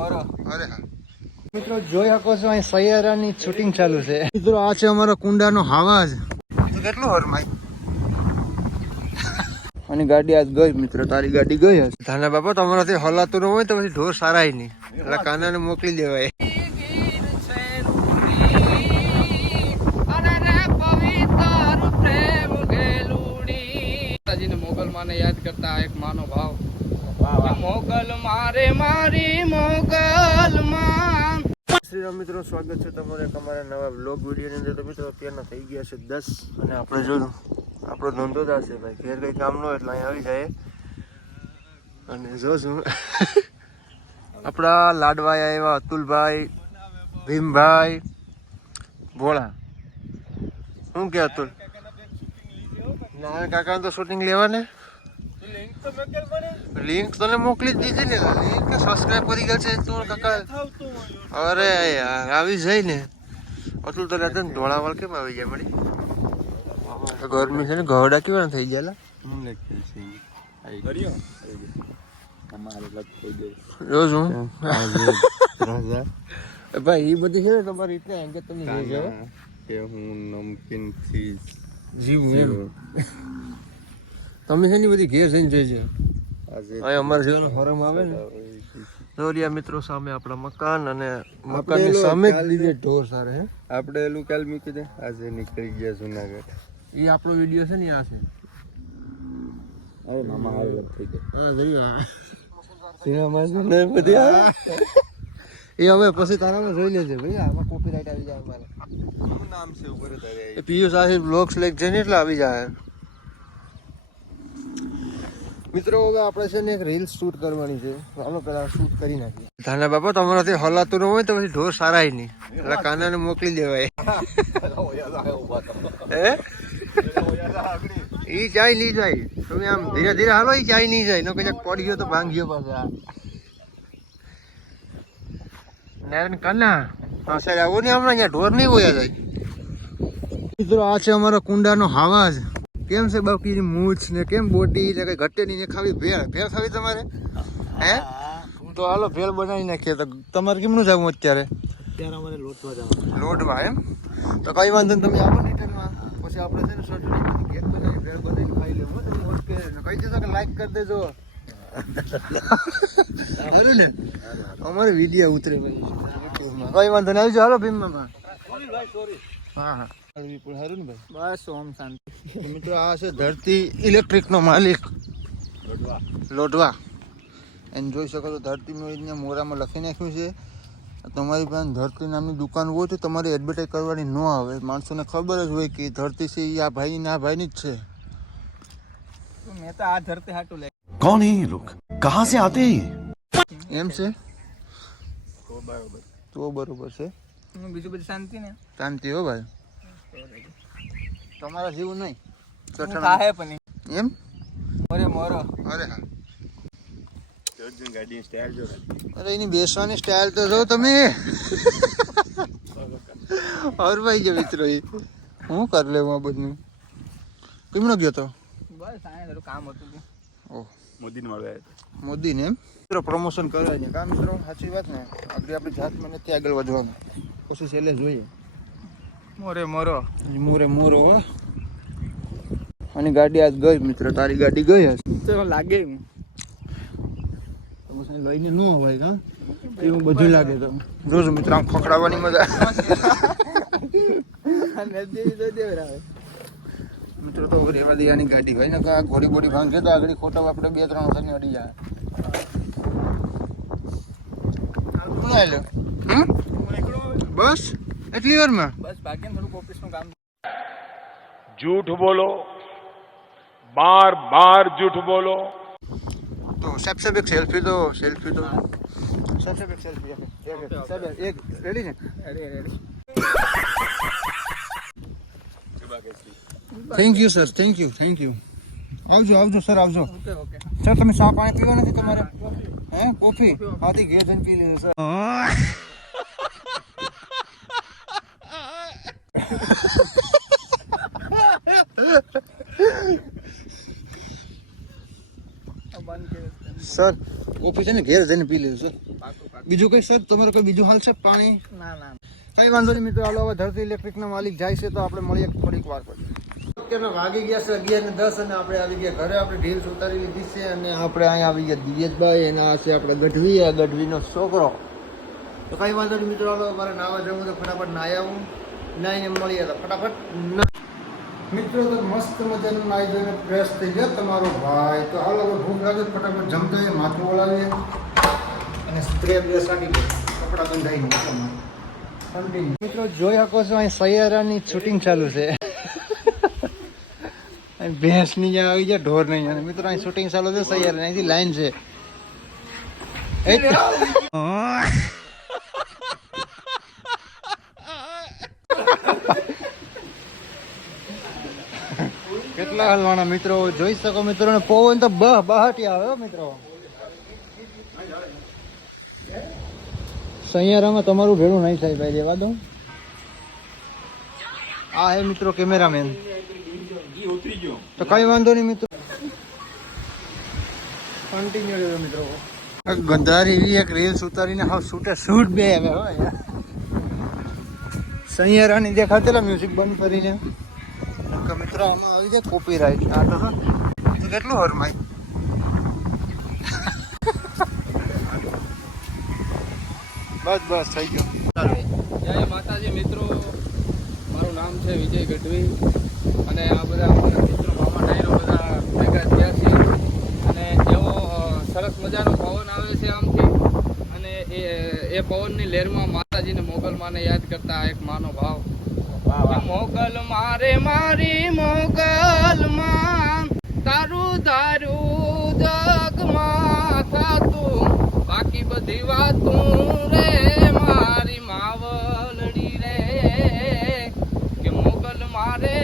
અરે હા મિત્રો જોઈ શકો છો અહીં સૈયારાની શૂટિંગ ચાલુ છે મિત્રો. આ છે અમારો કુંડાનો હાવાજ. કેટલું હરમાય અને ગાડી આજ ગઈ મિત્રો. તારી ગાડી ગઈ હશે. ધાના બાપા તમારાથી હલાતું ન હોય તો પછી ઢોર સારાય નહીં એટલે કાનાને મોકલી દેવાય. મોગલ માને યાદ કરતા એક માનો ભાવ. મોગલ મારે મારી મોગલ માં. શ્રી રામ મિત્રો, સ્વાગત છે તમારે અમારા નવા બ્લોગ વિડીયોની અંદર. તો મિત્રો અત્યારના થઈ ગયા છે 10 અને આપણે જોયું આપણો ધંધો થશે ભાઈ. ઘેર કંઈ કામ ન હોય એટલે અહીં આવી જાય અને જોશું આપણા લાડવાયા એવા અતુલભાઈ, ભીમભાઈ, ભોળા. શું કે અતુલ ના કાકા તો શૂટિંગ લેવા ને લિંક તને મોકલી જ દીધી ને. લિંક સબસ્ક્રાઇબ કરી ગયો છે તું કાકા. અરે યાર આવી જાય ને. અતુલ તો રહેતા ને ધોળાવાળ કેમ આવી જાય મળી. ગરમી છે ને ઘરડા કેવા થઈ ગયા. જોશું ભાઈ એ બધી છે ને તમારી એટલે એમ કે તમે લઈ જાઓ કે હું નમકીન ચીઝ જીવું એમ. તમે છે ને બધી ઘેર જઈને જોઈજો. અહીં અમારે જેવું ફોરમ આવે ને દોરિયા મિત્રો સામે આપણા મકાન અને મકાનની સામે જ લીધે ઢોર સારે હે. આપણે એલું કાલ મૂકી દે. આજે નીકળી ગયા જુનાગઢ. એ આપણો વિડીયો છે ને આ છે. અરે મામા હાલ લગ થઈ ગયા. હા જોયું સિનેમા બધી આવે એ હવે પછી તારામાં જોઈ લેજે ભાઈ. આમાં કોપીરાઈટ આવી જાય અમારે. શું નામ છે ઉપર તારે? પિયુષ આશિષ બ્લોગ્સ લેક છે ને એટલે આવી જાય મિત્રો. હવે આપણે છે ને એક રીલ શૂટ કરવાની છે. ચાલો પેલા શૂટ કરી નાખીએ. ધાના બાપા તમારાથી હલાતું ન હોય તો પછી ઢોર સારાય નહીં એટલે કાનાને મોકલી દેવાય. હે ઈ જાય નહીં જાય. તમે આમ ધીરે ધીરે હાલો. ઈ જાય નહીં જાય. નો કદાચ પડી ગયો તો ભાંગી ગયો પાછા. નારાયણ કાના હા સાહેબ આવો ને હમણાં અહીંયા ઢોર નહીં હોયા જાય. મિત્રો આ છે અમારો કુંડાનો હાવાજ. કેમ છે બાપીની મૂછ ને કેમ બોડી ને કઈ ઘટે નહીં. ખાવી ભેળ ભેળ ખાવી તમારે હે તો હાલો ભેળ બનાવી નાખીએ. તો તમારે કેમનું જવું અત્યારે? અત્યારે અમારે લોટવા જવાનું. લોટવા એમ તો કઈ વાંધો નહીં. તમે આવો ડિટેલમાં પછી આપણે છે ને સટલી ગેસ બનાવી ભેળ બનાવીને ખાઈ લેવું. તમે ઓકે કહી દેજો કે લાઈક કરી દેજો. બરાબર ને અમારે વિડીયો ઉતરે ભાઈ. કઈ વાંધો નહીં આવી જાઓ. હાલો ભીમમાં. હા હા સારું ને ભાઈ. બસ ઓમ શાંતિ. મિત્રો આ છે ધરતી ઇલેક્ટ્રિકનો માલિક લોઢવા. એને જોઈ શકો તો ધરતીનું અહીંયા મોરામાં લખી નાખ્યું છે. તમારી પાસે ધરતી નામની દુકાન હોય તો તમારે એડવર્ટાઈઝ કરવાની ન આવે. માણસોને ખબર જ હોય કે ધરતી છે એ આ ભાઈની આ ભાઈની જ છે. મેં તો આ ધરતી હાટું લે. कौन है ये लोग कहाँ से आते हैं એમ છે તો બરોબર છે. બીજું બધું શાંતિ ને શાંતિ હો ભાઈ. તમારા જેવું નહીં પણ એમ. મોરે મોરો. અરે હા ગાડીની સ્ટાઇલ જો. અરે એની બેસવાની સ્ટાઇલ તો જો તમે. હરભાઈ જો મિત્રો એ હું કરી લેવું આ બધું. કેમનો ગયો તો? બસ આ થોડું કામ હતું. ઓહ मोदी ने मारा મોદીને એમ મિત્રો પ્રમોશન કરાય ને કામ મિત્રો. સાચી વાત ને. આપણે આપણી જાતમાં નથી આગળ વધવાનું. પછી છેલ્લે જોઈએ મોરે મોરો મોરે મોરો હો. અને ગાડી આજ ગઈ મિત્રો. તારી ગાડી ગઈ હશે તો લાગે એમ. પછી લઈને ન હોય હા એવું બધું લાગે. તો જોજો મિત્રો આમ ખખડાવવાની મજા. મિત્રો તો રેવા દેવાની ગાડી ભાઈ ને ઘોડી બોડી ભાંગે તો આગળ ખોટા આપણે 2-3 વર્ષની અડી જાય. બસ એટલી વારમાં બસ બાકી થોડું ઓફિસનું કામ. झूठ बोलो, बार बार झूठ बोलो. तो सबसे एक सेल्फी दो. सेल्फी दो सबसे एक सेल्फी. एक रेडी ने ready. Thank you sir. Thank you. આવજો આવજો સર આવજો. ઓકે ઓકે સર તમે ચા પાણી પીવા નથી તમારે? હે કોફી? હાથી ઘેર જઈને પી લેજો સર. સર કોફી છે ને ઘેર જઈને પી લેજો સર. બીજું કઈ સર તમારે કોઈ બીજું હાલ છે પાણી? ના ના કઈ વાંધો નહીં મિત્રો. હાલો હવે ધરતી ઇલેક્ટ્રિકના માલિક જાય છે તો આપણે મળીએ થોડીક વાર પછી. અત્યારના વાગી ગયા છે 11:10 અને આપણે આવી ગયા ઘરે. આપણે ઢીલ્સ ઉતારી લીધી છે અને આપણે અહીંયા આવી ગયા દિવ્યેશભાઈ. એના આ છે આપણે ગઢવી, આ ગઢવીનો છોકરો. તો કઈ વાંધો નહીં મિત્રો. હાલો મારે નાવા જવું તો ફટાફટ નાહી આવું. નાહીને મળીએ તો ફટાફટ મિત્રો. તો મસ્ત મજાનું નાહી ધોઈને ફ્રેશ થઈ ગયા તમારો ભાઈ. તો હાલો હવે ભૂખ લાગે ફટાફટ જમતા માથું ઓળાવીએ અને સ્પ્રે બ્રે સાટી દે કપડાં બંધાઈને કન્ટિન્યુ. મિત્રો જોઈ શકો છો અહીં સૈયારાની શૂટિંગ ચાલુ છે. અહીં ભેંસની જ્યાં આવી જાય ઢોર નહીં અને મિત્રો અહીં શૂટિંગ ચાલુ છે સૈયારા. અહીંથી લાઈન છે. કેટલા હલવાના મિત્રો જોઈ શકો મિત્રો. ને પવન તો બહાટી આવે મિત્રો. સૈયારામાં તમારું ભેળું નહીં થાય ભાઈ, રેવા દો. આ હે મિત્રો કેમેરામેન. તો કઈ વાંધો નહીં મિત્રો. કન્ટિન્યુ રહ્યો મિત્રો. ગંધારી એવી એક રીલ્સ ઉતારીને હા શૂટે શૂટ બે હવે હોય. સૈયારાની દેખાડેલા મ્યુઝિક બંધ કરીને મિત્રો. આમાં આવી જાય કોપીરાઇટ. આ તો કેટલું હરમાય. બસ થઈ ગયો. જય માતાજી મિત્રો. મારું નામ છે વિજય ગઢવી અને આ બધા અમારા મિત્રો મામા ડાયરો બધા ભેગા થયા છે અને એવો સરસ મજાનો પવન આવે છે આમથી અને એ પવનની લહેરમાં માતાજીને મોગલમાને યાદ કરતા એક માનો ભાવ. મોગલ મારે મારી મોગલમાં તારું ધારું જગમાં થાતું બાકી બધી વાતું રે મારી માવલડી રે કે મોગલ મારે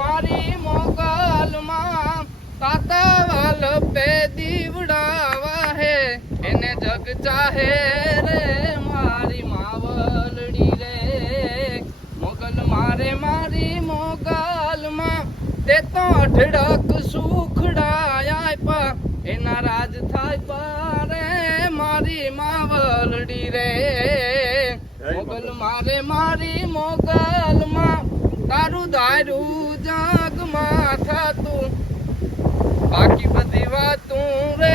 મારી મોગલમાં તાતા વાલ પે દીવડાવા હે એને જગ ચાહે રે મારી માવલડી રે મોગલ મારે મારી મોગલમાં તે તો અઢળક સુખડાયા પા એના રાજ થાય પારે મારી માવલડી રે મોગલ મારે મારી મોગલમાં તારું દારૂ જગમાં થાતું બાકી બધી વાતું રે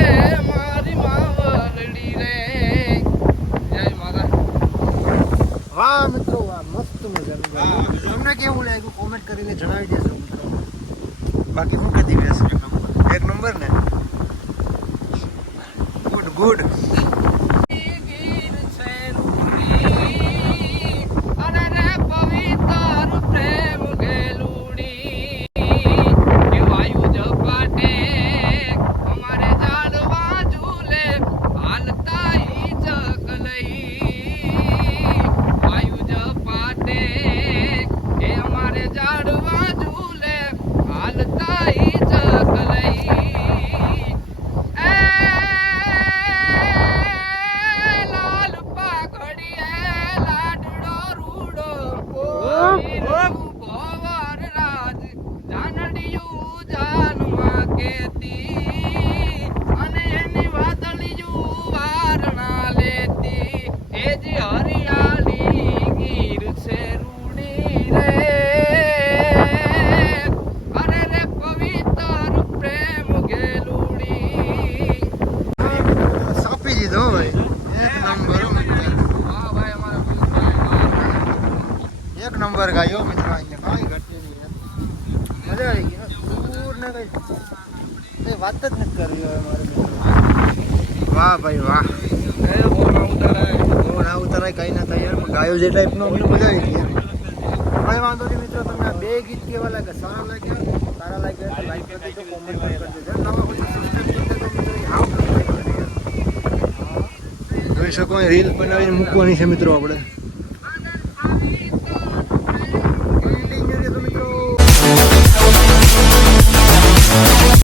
મારી માવલડી રે. જય માતા. વાહ મિત્રો વાહ, મસ્ત મજાનું. તમને કેવું લાગ્યું કોમેન્ટ કરીને જણાવી દેજો મિત્રો. બાકી હું કદી બેસ એક નંબર ને. Good good. નંબર ગાયો મિત્રો. અહીંયા કાંઈ ઘટે નહીં. મજા આવી ગઈ. દૂર ને કઈ વાત જ નથી કરવી હવે મારે મિત્રો. વાહ ભાઈ વાહ. ના ઉતારાય કઈ ના થાય યાર. ગાયો જે ટાઈપનો અમને મજા આવી ગઈ. કઈ વાંધો નહીં મિત્રો. તમને આ બે ગીત કેવા લાગે? સારા લાગ્યા તો લાઈક કરી દેજો, કોમેન્ટ કરી દેજો. નવા હોય તો સબસ્ક્રાઇબ કરી દેજો મિત્રો. જોઈ શકો રીલ બનાવીને મૂકવાની છે મિત્રો આપણે.